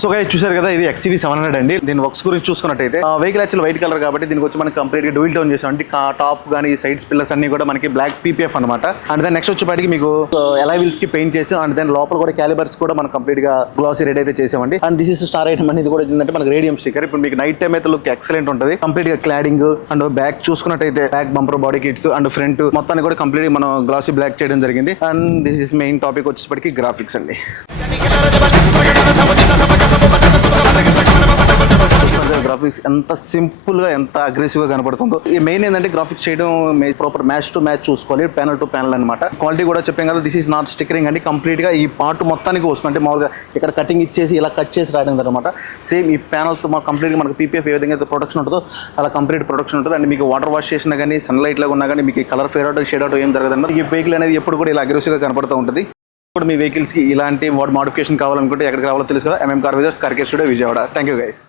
So guys చూసారు కదా, ఇది XCV 700 అండి. దీని వర్క్స్ గురించి చూసుకున్నట్టయితే వెహికల్ యాక్చువల్ వైట్ కలర్ కాబట్టి దీనికి వచ్చి మనకి కంప్లీట్ గా డ్యూయల్ టోన్ చేసాం. అంటే టాప్ గానీ సైడ్స్ పిల్లర్స్ అన్ని కూడా మనకి బ్లాక్ PPF అనమాట. అండ్ దెన్ నెక్స్ట్ వచ్చేపాటికి మీకు అలాయ్ వీల్స్ కి పెయింట్ చేసి అండ్ దెన్ లోపల కూడా క్యాలిబర్స్ కూడా మనం కంప్లీట్ గా గ్లాసీ రెడ్ అయితే చేసామండి. And this is star item అనేది కూడా ఏంటంటే మనకి రేడియం స్టిక్కర్. ఇప్పుడు మీకు నైట్ టైం అయితే లుక్ ఎక్సలెంట్ ఉంటుంది. కంప్లీట్ గా క్లాడింగ్ అండ్ బ్యాక్ చూసుకున్నట్టయితే back bumper body kits and front మొత్తాన్ని కూడా కంప్లీట్ మనం గ్లాసీ బ్లాక్ చేయడం జరిగింది. And this is main topic వచ్చేప్పటికి గ్రాఫిక్స్ అండి. గ్రాఫిక్స్ ఎంత సింపుల్ గా ఎంత అగ్రెసివ్ గా కనపడుతుందో. ఈ మెయిన్ ఏంటంటే గ్రాఫిక్స్ చేయడం ప్రాపర్ మ్యాచ్ టు మ్యాచ్ చూసుకోవాలి, ప్యానల్ టు ప్యానల్ అనమాట. క్వాలిటీ కూడా చెప్పాం కదా, దిస్ ఈస్ నాట్ స్టిక్కరింగ్ అండి. కంప్లీట్ గా ఈ పార్ట్ మొత్తానికి వస్తుంది. అంటే మామూలుగా ఇక్కడ కటింగ్ ఇచ్చేసి ఇలా కట్ చేసి రాయడం అనమాట. సేమ్ ఈ ప్యానల్ తో కంప్లీట్ గా మనకి PPF ఏ విధంగా అయితే ప్రొడక్షన్ ఉంటుందో అలా కంప్లీట్ ప్రొడక్షన్ ఉంటుంది. అండ్ మీకు వాటర్ వాష్ చేసినా కానీ సన్ లైట్ లాగా ఉన్నా కానీ మీకు colour fade out shade out ఏం జరగదు అనమాట. ఈ వెహికల్ అనేది ఎప్పుడు కూడా ఇలా అగ్రెసివ్ గా కనపడుతూ ఉంటుంది. ఇప్పుడు మీ వెహికల్స్ కి ఇలాంటి మోడిఫికేషన్ కావాలనుకుంటే ఎక్కడికి రావాలో తెలుసు కదా, MM car wizards, car care studio, Vijayawada. Thank you guys.